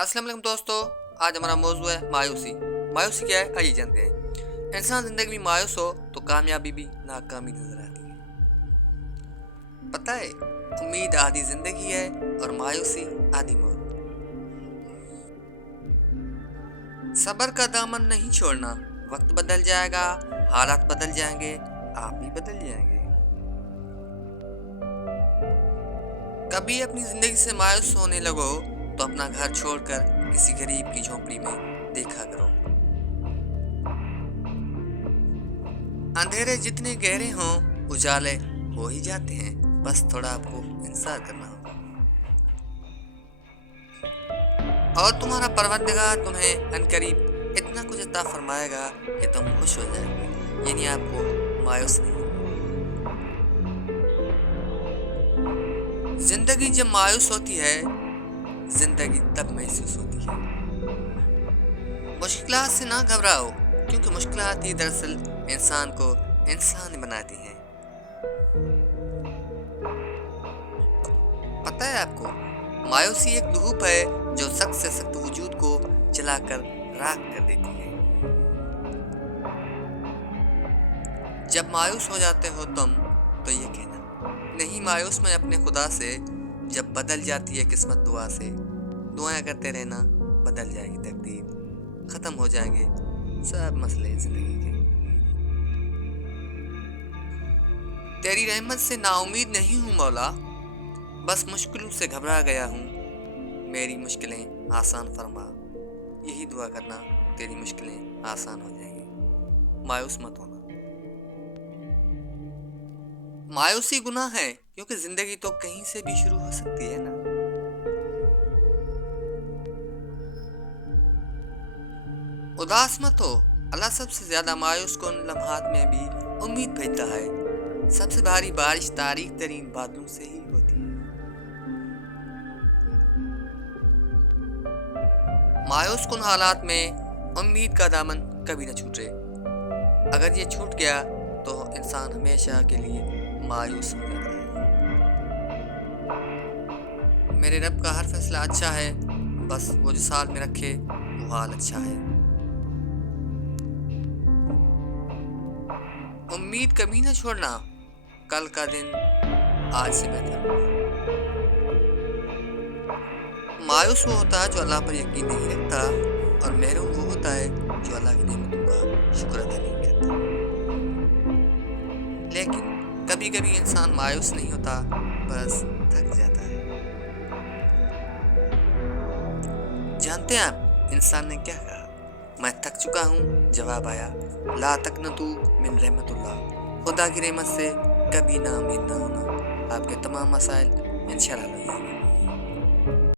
अस्सलाम वालेकुम दोस्तों। आज हमारा मौजू है मायूसी। मायूसी क्या है, आइए जानते हैं। इंसान जिंदगी में मायूस हो तो कामयाबी भी नाकामी नजर आती है। पता है, उम्मीद आधी जिंदगी है और मायूसी आधी मौत। सब्र का दामन नहीं छोड़ना। वक्त बदल जाएगा, हालात बदल जाएंगे, आप भी बदल जाएंगे। कभी अपनी जिंदगी से मायूस होने लगो तो अपना घर छोड़कर किसी गरीब की झोपड़ी में देखा करो। अंधेरे जितने गहरे हों उजाले हो ही जाते हैं, बस थोड़ा आपको इंतजार करना होगा। और तुम्हारा परवरदिगार तुम्हें अनकरीब इतना कुछ अता फरमाएगा कि तुम खुश हो जाओगे, यानी आपको मायूस नहीं होगा। जिंदगी जब मायूस होती है, जिंदगी तब महसूस होती है। मुश्किलात से ना घबराओ, क्योंकि मुश्किलात ही दरअसल इंसान को इंसान बनाती हैं। पता है आपको, मायूसी एक धूप है जो सख्त से सख्त वजूद को जलाकर राख कर देती है। जब मायूस हो जाते हो तुम तो ये कहना, नहीं मायूस मैं अपने खुदा से। जब बदल जाती है किस्मत दुआ से, दुआएं करते रहना, बदल जाएगी तकदीर, खत्म हो जाएंगे सब मसले जिंदगी के। तेरी रहमत से नाउमीद नहीं हूँ मौला, बस मुश्किलों से घबरा गया हूँ। मेरी मुश्किलें आसान फरमा, यही दुआ करना, तेरी मुश्किलें आसान हो जाएंगी। मायूस मत होना। मायूसी गुनाह है, क्योंकि जिंदगी तो कहीं से भी शुरू हो सकती है ना। उदास मत हो, अल्लाह सबसे ज्यादा मायूस को उन लम्हात में भी उम्मीद भेजता है। सबसे भारी बारिश तारीख तरीन बादलों से ही होती है। मायूस कुन हालात में उम्मीद का दामन कभी न छूटे। अगर ये छूट गया तो इंसान हमेशा के लिए मायूस हो जाता है। मेरे रब का हर फैसला अच्छा है, बस वो जो साल में रखे वो हाल अच्छा है। उम्मीद कभी न छोड़ना, कल का दिन आज से बेहतर होगा। मायूस वो होता है जो अल्लाह पर यकीन नहीं रखता, और महरूम वो होता है जो अल्लाह की नेमतों का शुक्र अदा नहीं करता। लेकिन कभी कभी इंसान मायूस नहीं होता, बस थक जाता है। जानते हैं आप इंसान ने क्या कहा? मैं थक चुका हूँ, जवाब आया, ला तकनतू मिन रहमतुल्लाह। खुदा की रहमत से कभी ना उम्मीद ना होना, आपके तमाम मसाइल इंशाअल्लाह हल हो जाएंगे।